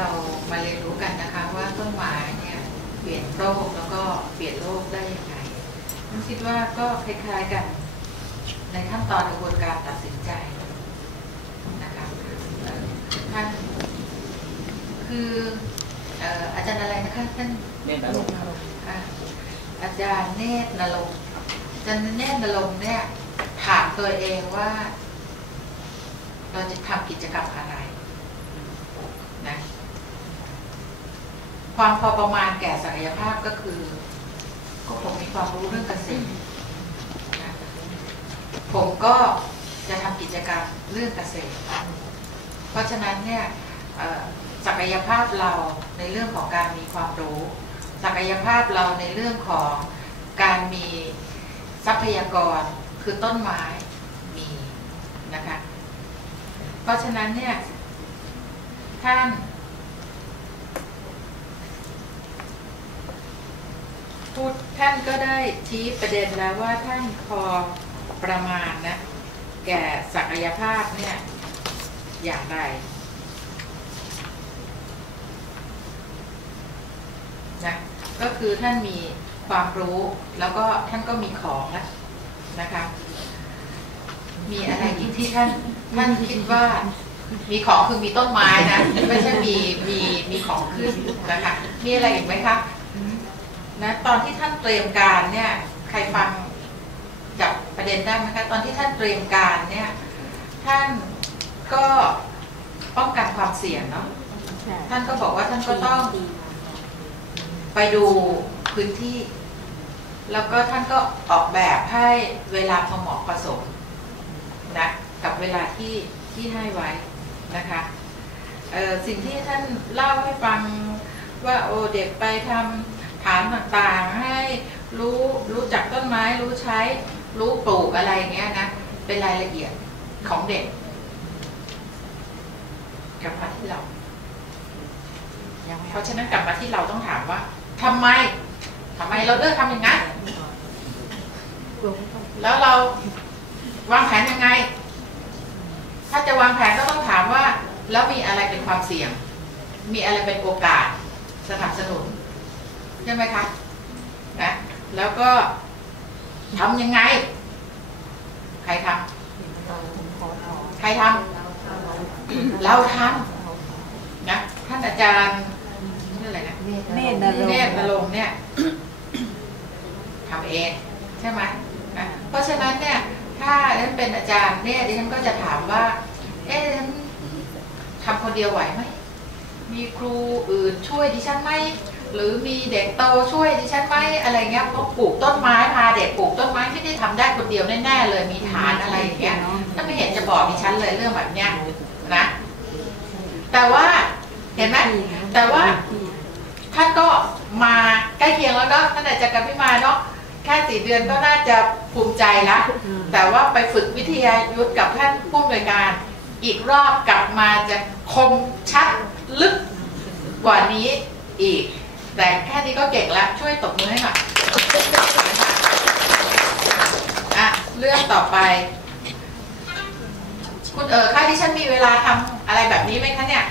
เรามาเรียนรู้กันนะคะว่าต้นไม้เนี่ยเปลี่ยนโรคแล้วก็เปลี่ยนโรคได้ยังไงฉันคิดว่าก็คล้ายๆกันในขั้นตอนกระบวนการตัดสินใจนะคะท่านคืออาจารย์อะไรนะคะท่านเน้นอารมณ์ครับค่ะอาจารย์เนตรนรงค์อาจารย์เนตรนรงค์เนี่ยถามตัวเองว่า เราจะทำกิจกรรมอะไรนะ ความพอประมาณแก่ศักยภาพก็คือ ก็ผมมีความรู้เรื่องเกษตรนะผมก็จะทำกิจกรรมเรื่องเกษตร เพราะฉะนั้นเนี่ยศักยภาพเราในเรื่องของการมีความรู้ ศักยภาพเราในเรื่องของการมีทรัพยากรคือต้นไม้มีนะคะ เพราะฉะนั้นเนี่ยท่าน พูดท่านก็ได้ชี้ประเด็นแล้วว่าท่านพอประมาณนะ แก่ศักยภาพเนี่ย อย่างไรนะก็คือท่านมีความรู้แล้วก็ท่านก็มีของนะนะคะ มีอะไรอีกที่ท่านท่านคิดว่ามีของคือมีต้นไม้นะไม่ใช่มีมีมีของขึ้นนะคะมีอะไรอีกไหมคะ นะตอนที่ท่านเตรียมการเนี่ยใครฟังจับประเด็นได้ไหมคะตอนที่ท่านเตรียมการเนี่ยท่านก็ป้องกันความเสี่ยงเนาะท่านก็บอกว่าท่านก็ต้องไปดูพื้นที่ แล้วก็ท่านก็ออกแบบให้เวลาพอเหมาะผสมนะกับเวลาที่ที่ให้ไว้นะคะเอ่อสิ่งที่ท่านเล่าให้ฟังว่าโอเด็กไปทำ ฐานต่างๆ ให้รู้รู้จักต้นไม้รู้ใช้ รู้ปลูกอะไรเงี้ยนะ เป็นรายละเอียดของเด็กกลับมาที่เรา เพราะฉะนั้นกลับมาที่เราต้องถามว่าทำไมทำไมเราเลือกทำอย่างนั้นแล้วเราวางแผนยังไง ถ้าจะวางแผนก็ต้องถามว่า แล้วมีอะไรเป็นความเสี่ยง มีอะไรเป็นโอกาส สนับสนุน ใช่ไหมคะนะแล้วก็ทำยังไง ใครทำใครทำเราทำนะท่านอาจารย์ชื่อะไรนะเนตรนรงเนี่ยทำเองใช่ไหมนะเพราะฉะนั้นเนี่ย ถ้าฉันเป็นอาจารย์เนี่ยดิฉันก็จะถามว่า เอ๊ะฉันทำคนเดียวไหวไหมมีครูอื่นช่วยดิฉันไหม หรือมีเด็กโตช่วยดิฉันไหมอะไรเงี้ยเพราะปลูกต้นไม้พาเด็กปลูกต้นไม้ไม่ได้ทำได้คนเดียวแน่ๆเลยมีฐานอะไรอย่างเงี้ยถ้าไม่เห็นจะบอกดิฉันเลยเรื่องแบบเนี้ยนะแต่ว่าเห็นไหมแต่ว่าท่านก็มาใกล้เคียงแล้วเนาะท่านอาจารย์กับพี่มาเนาะแค่สี่เดือนก็น่าจะภูมิใจละแต่ว่าไปฝึกวิทยายุทธกับท่านผู้อำนวยการ อีกรอบกลับมาจะคมชัดลึกกว่านี้อีก แต่แค่นี้ก็เก่งแล้วช่วยตบมือให้หน่อยอะเรื่องต่อไป คุณเออค่ะที่ฉันมีเวลาทำอะไรแบบนี้ไหมคะเนี่ย